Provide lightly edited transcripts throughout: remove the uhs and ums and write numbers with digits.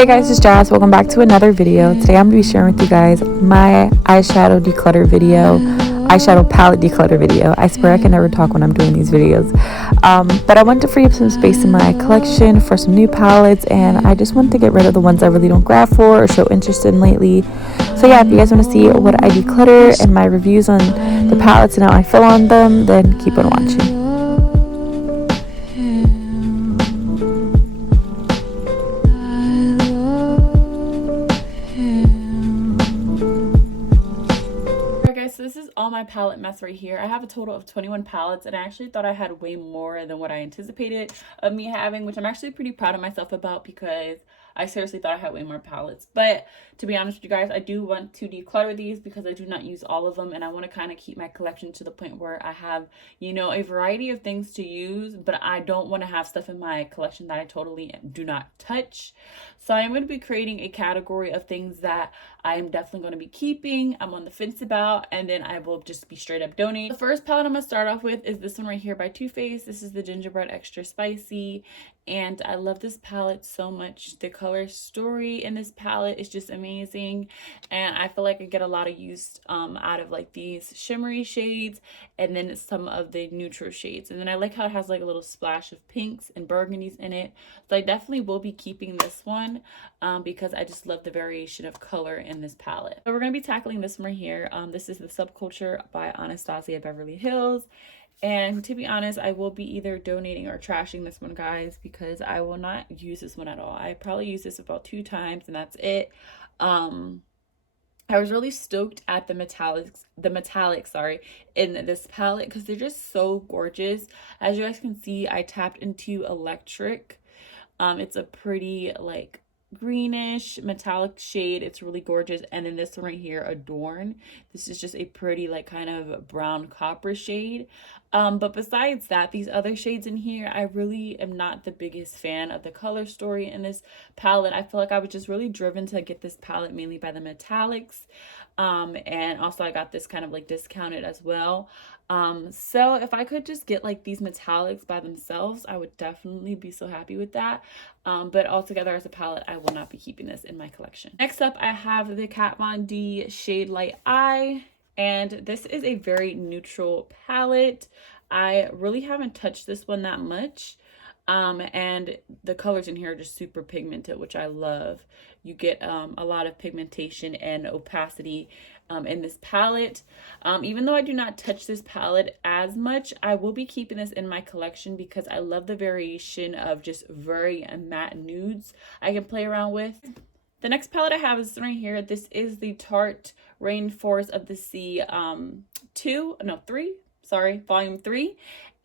Hey guys, it's Jazz. Welcome back to another video. Today I'm going to be sharing with you guys my eyeshadow declutter video, eyeshadow palette declutter video. I swear I can never talk when I'm doing these videos. But I wanted to free up some space in my collection for some new palettes, and I just wanted to get rid of the ones I really don't grab for or show interest in lately. So yeah, if you guys want to see what I declutter and my reviews on the palettes and how I feel on them, then keep on watching. So this is all my palette mess right here. I have a total of 21 palettes, and I actually thought I had way more than what I anticipated of me having, which I'm actually pretty proud of myself about because I seriously thought I had way more palettes. But to be honest with you guys, I do want to declutter these because I do not use all of them, and I want to kind of keep my collection to the point where I have, you know, a variety of things to use, but I don't want to have stuff in my collection that I totally do not touch. So I'm going to be creating a category of things that I am definitely going to be keeping, I'm on the fence about, and then I will just be straight up donating. The first palette I'm going to start off with is this one right here by Too Faced. This is the Gingerbread Extra Spicy, and I love this palette so much. The color story in this palette is just amazing, and I feel like I get a lot of use out of like these shimmery shades and then some of the neutral shades. And then I like how it has like a little splash of pinks and burgundies in it. So I definitely will be keeping this one because I just love the variation of color in this palette. So we're going to be tackling this one right here. This is the Subculture by Anastasia Beverly Hills. And to be honest, I will be either donating or trashing this one, guys, because I will not use this one at all. I probably use this about 2 times and that's it. I was really stoked at the metallics in this palette because they're just so gorgeous. As you guys can see, I tapped into Electric. It's a pretty like greenish metallic shade. It's really gorgeous. And then this one right here, Adorn, this is just a pretty like kind of brown copper shade. But besides that, these other shades in here, I really am not the biggest fan of the color story in this palette. I feel like I was just really driven to get this palette mainly by the metallics, and also I got this kind of like discounted as well. So if I could just get like these metallics by themselves, I would definitely be so happy with that. But altogether as a palette, I will not be keeping this in my collection. Next up, I have the Kat Von D Shade Light Eye, and this is a very neutral palette. I really haven't touched this one that much. And the colors in here are just super pigmented, which I love. You get a lot of pigmentation and opacity in this palette. Even though I do not touch this palette as much, I will be keeping this in my collection because I love the variation of just very matte nudes I can play around with. The next palette I have is right here. This is the Tarte Rainforest of the Sea volume 3.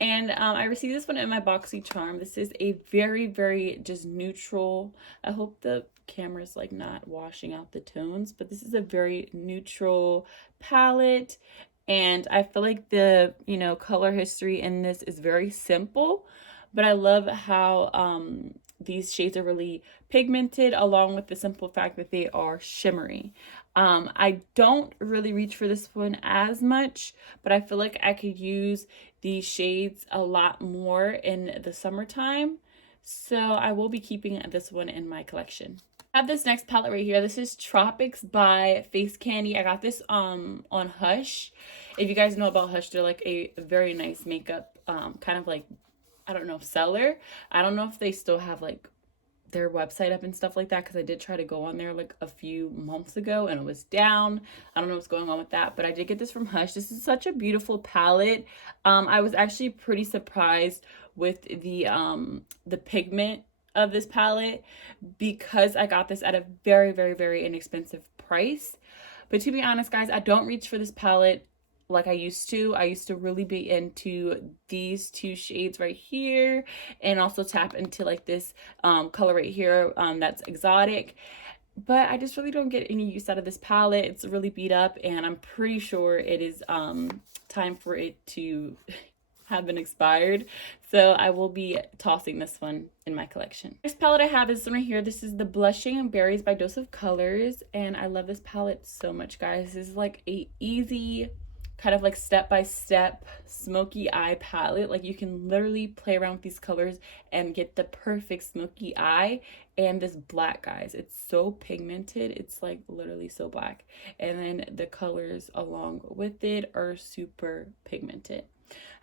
And I received this one in my BoxyCharm. This is a very, very just neutral. I hope the camera's like not washing out the tones, but this is a very neutral palette. And I feel like the, you know, color history in this is very simple, but I love how these shades are really pigmented, along with the simple fact that they are shimmery. I don't really reach for this one as much, but I feel like I could use these shades a lot more in the summertime. So I will be keeping this one in my collection. I have this next palette right here. This is Tropics by Face Candy. I got this on Hush. If you guys know about Hush, they're like a very nice makeup kind of like, I don't know, seller. I don't know if they still have like their website up and stuff like that, because I did try to go on there like a few months ago and it was down. I don't know what's going on with that, but I did get this from Hush. This is such a beautiful palette. I was actually pretty surprised with the pigment of this palette because I got this at a very, very, very inexpensive price. But to be honest, guys, I don't reach for this palette like I used to. I used to really be into these 2 shades right here, and also tap into like this color right here that's exotic. But I just really don't get any use out of this palette. It's really beat up, and I'm pretty sure it is time for it to have been expired. So I will be tossing this one in my collection. Next palette I have is this one right here. This is the Blushing Berries by Dose of Colors, and I love this palette so much, guys. This is like a easy kind of like step-by-step smoky eye palette. Like you can literally play around with these colors and get the perfect smoky eye. And this black, guys, it's so pigmented, it's like literally so black, and then the colors along with it are super pigmented.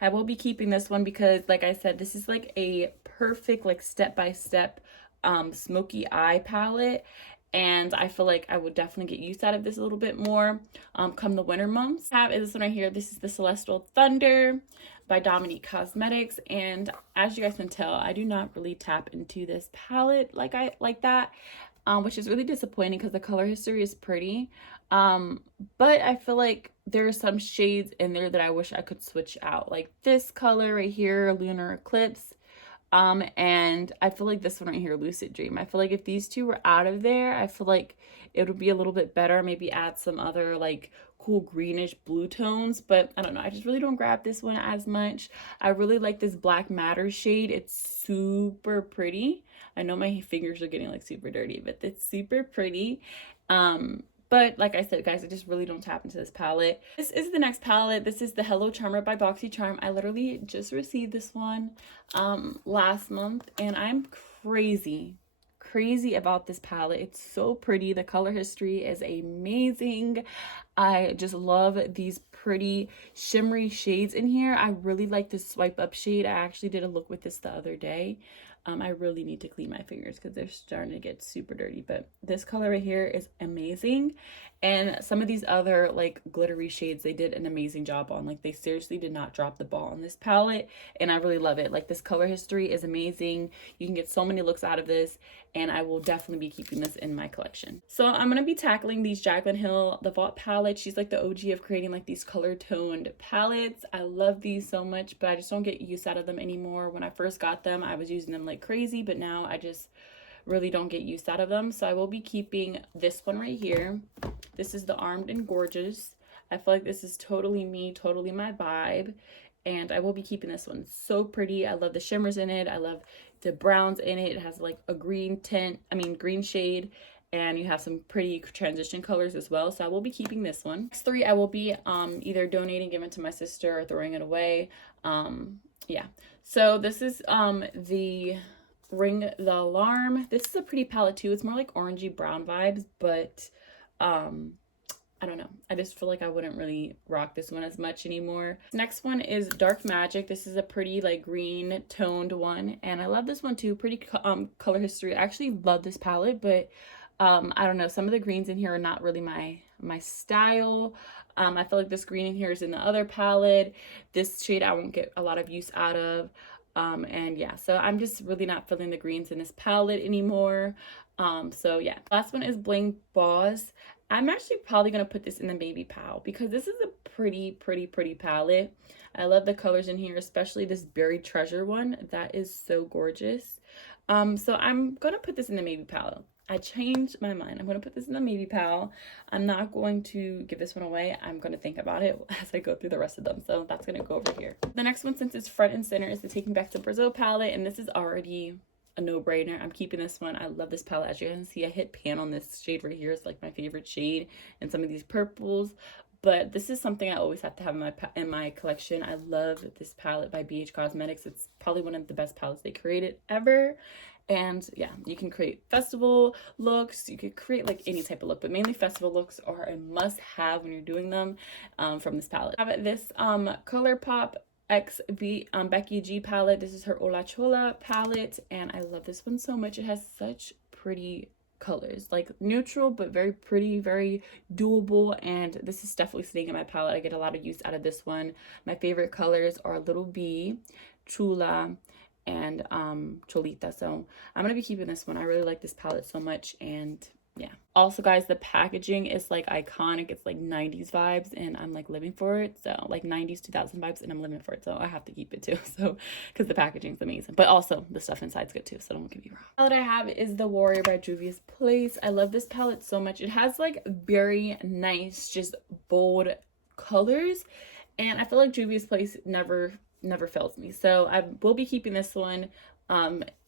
I will be keeping this one because, like I said, this is like a perfect like step-by-step smoky eye palette, and I feel like I would definitely get use out of this a little bit more come the winter months. I have this one right here. This is the Celestial Thunder by Dominique Cosmetics, and as you guys can tell, I do not really tap into this palette like that, which is really disappointing because the color history is pretty. But I feel like there are some shades in there that I wish I could switch out, like this color right here, Lunar Eclipse. And I feel like this one right here, Lucid Dream. I feel like if these two were out of there, I feel like it would be a little bit better. Maybe add some other like cool greenish blue tones, but I don't know. I just really don't grab this one as much. I really like this Black Matter shade. It's super pretty. I know my fingers are getting like super dirty, but it's super pretty. But like I said, guys, I just really don't tap into this palette. This is the next palette. This is the Hello Charmer by BoxyCharm. I literally just received this one last month, and I'm crazy about this palette. It's so pretty. The color history is amazing. I just love these pretty shimmery shades in here. I really like this Swipe Up shade. I actually did a look with this the other day. I really need to clean my fingers because they're starting to get super dirty, but this color right here is amazing. And some of these other like glittery shades, they did an amazing job on. Like they seriously did not drop the ball on this palette, and I really love it. Like this color history is amazing. You can get so many looks out of this, and I will definitely be keeping this in my collection. So I'm going to be tackling these Jaclyn Hill, the Vault palette. She's like the OG of creating like these color toned palettes. I love these so much, but I just don't get use out of them anymore. When I first got them, I was using them like crazy, but now I just really don't get use out of them. So I will be keeping this one right here. This is the Armed and Gorgeous. I feel like this is totally me, totally my vibe, and I will be keeping this one. So pretty. I love the shimmers in it. I love the browns in it. It has like a green green shade, and you have some pretty transition colors as well. So I will be keeping this one. Next three I will be either donating, giving to my sister, or throwing it away. Yeah. So this is the Ring the Alarm. This is a pretty palette too. It's more like orangey brown vibes, but I don't know. I just feel like I wouldn't really rock this one as much anymore. Next one is Dark Magic. This is a pretty like green toned one, and I love this one too. Pretty color history. I actually love this palette, but I don't know. Some of the greens in here are not really my style. I feel like this green in here is in the other palette. This shade I won't get a lot of use out of. And yeah, so I'm just really not feeling the greens in this palette anymore. So yeah, last one is Bling Boss. I'm actually probably going to put this in the Baby Pal because this is a pretty palette. I love the colors in here, especially this Buried Treasure one. That is so gorgeous. So I'm going to put this in the Baby Pal. I changed my mind. I'm going to put this in the Baby Pal. I'm not going to give this one away. I'm going to think about it as I go through the rest of them. So that's going to go over here. The next one, since it's front and center, is the Taking Back to Brazil palette. And this is already a no-brainer. I'm keeping this one. I love this palette. As you can see, I hit pan on this shade right here. It's like my favorite shade, and some of these purples. But this is something I always have to have in my collection. I love this palette by BH Cosmetics. It's probably one of the best palettes they created ever. And yeah, you can create festival looks. You could create like any type of look, but mainly festival looks are a must-have when you're doing them from this palette. I have this ColourPop X Becky G palette. This is her Hola Chola palette, and I love this one so much. It has such pretty colors, like neutral but very pretty, very doable, and this is definitely staying in my palette. I get a lot of use out of this one. My favorite colors are Little B, Chula, and Cholita. So I'm gonna be keeping this one. I really like this palette so much, and yeah. Also, guys, the packaging is like iconic. It's like 90s vibes, and I'm like living for it. So like 90s 2000 vibes, and I'm living for it, so I have to keep it too. So because the packaging's amazing, but also the stuff inside's good too, so don't get me wrong. The palette I have is the Warrior by Juvia's Place. I love this palette so much. It has like very nice, just bold colors, and I feel like Juvia's Place never fails me. So I will be keeping this one.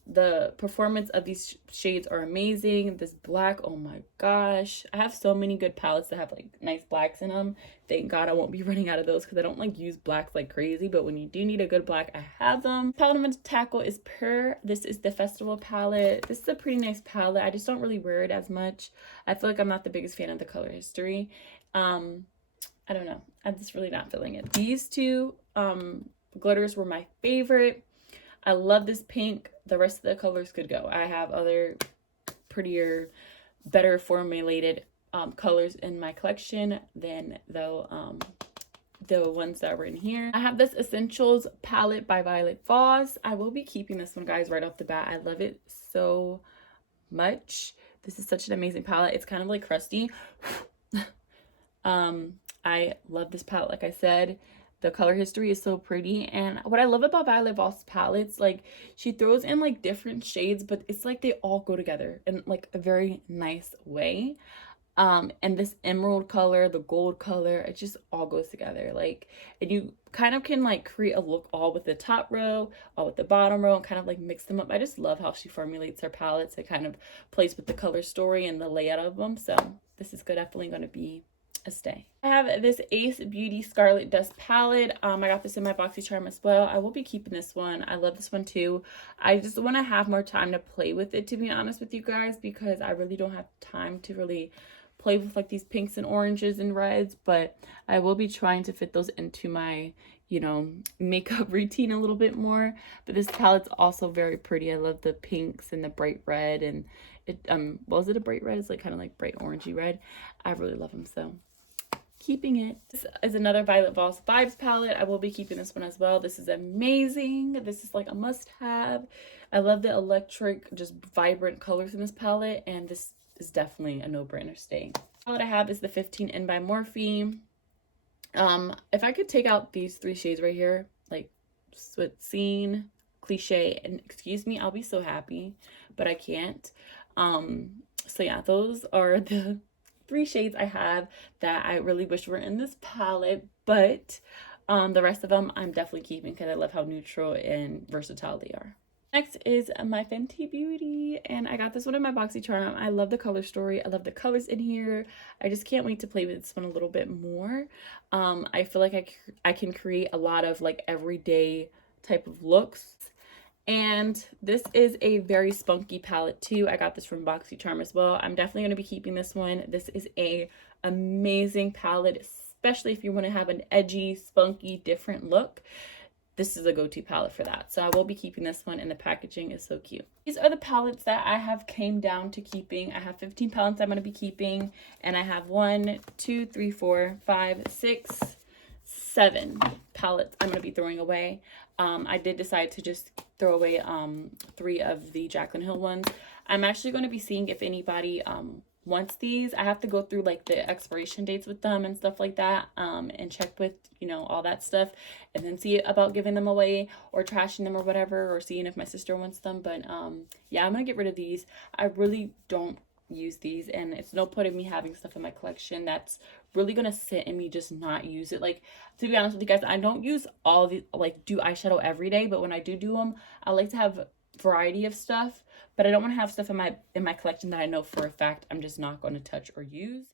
The performance of these shades are amazing. This black, oh my gosh, I have so many good palettes that have like nice blacks in them. Thank God I won't be running out of those because I don't like use blacks like crazy, but when you do need a good black, I have them. Palette I'm going to tackle is this is the Festival palette. This is a pretty nice palette. I just don't really wear it as much. I feel like I'm not the biggest fan of the color history. I don't know, I'm just really not feeling it. These two glitters were my favorite. I love this pink. The rest of the colors could go. I have other prettier, better formulated colors in my collection than the ones that were in here. I have this Essentials palette by Violet Voss. I will be keeping this one, guys, right off the bat. I love it so much. This is such an amazing palette. It's kind of like crusty. I love this palette, like I said. The color history is so pretty, and what I love about Violet Voss palettes, like, she throws in like different shades, but it's like they all go together in like a very nice way. And this emerald color, the gold color, it just all goes together. Like, and you kind of can like create a look all with the top row, all with the bottom row, and kind of like mix them up. I just love how she formulates her palettes. It kind of plays with the color story and the layout of them. So this is definitely going to be a stay. I have this Ace Beauty Scarlet Dust palette. I got this in my BoxyCharm as well. I will be keeping this one. I love this one too. I just want to have more time to play with it, to be honest with you guys, because I really don't have time to really play with like these pinks and oranges and reds, but I will be trying to fit those into my, you know, makeup routine a little bit more. But this palette's also very pretty. I love the pinks and the bright red, and it was it a bright red? It's like kind of like bright orangey red. I really love them, so keeping it. This is another Violet Voss Vibes palette. I will be keeping this one as well. This is amazing. This is like a must-have. I love the electric, just vibrant colors in this palette, and this is definitely a no-brainer stay. The palette I have is the 15N by Morphe. If I could take out these three shades right here, like Sweet Scene, Cliche, and Excuse Me, I'll be so happy, but I can't. So yeah, those are the three shades I have that I really wish were in this palette, but the rest of them I'm definitely keeping because I love how neutral and versatile they are. Next is my Fenty Beauty, and I got this one in my BoxyCharm. I love the color story. I love the colors in here. I just can't wait to play with this one a little bit more. I feel like I can create a lot of like everyday type of looks. And this is a very spunky palette too. I got this from BoxyCharm as well. I'm definitely going to be keeping this one. This is a amazing palette, especially if you want to have an edgy, spunky, different look. This is a go-to palette for that. So I will be keeping this one, and the packaging is so cute. These are the palettes that I have came down to keeping. I have 15 palettes I'm going to be keeping, and I have 1, 2, 3, 4, 5, 6, 7 palettes I'm going to be throwing away. I did decide to just throw away 3 of the Jaclyn Hill ones. I'm actually going to be seeing if anybody wants these. I have to go through like the expiration dates with them and stuff like that, and check with, you know, all that stuff, and then see about giving them away or trashing them or whatever, or seeing if my sister wants them. But yeah, I'm gonna get rid of these. I really don't use these, and it's no point in me having stuff in my collection that's really gonna sit and me just not use it. Like, to be honest with you guys, I don't use all the do eyeshadow every day, but when I do them, I like to have variety of stuff, but I don't want to have stuff in my collection that I know for a fact I'm just not going to touch or use.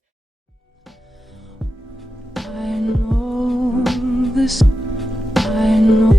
I know this, I know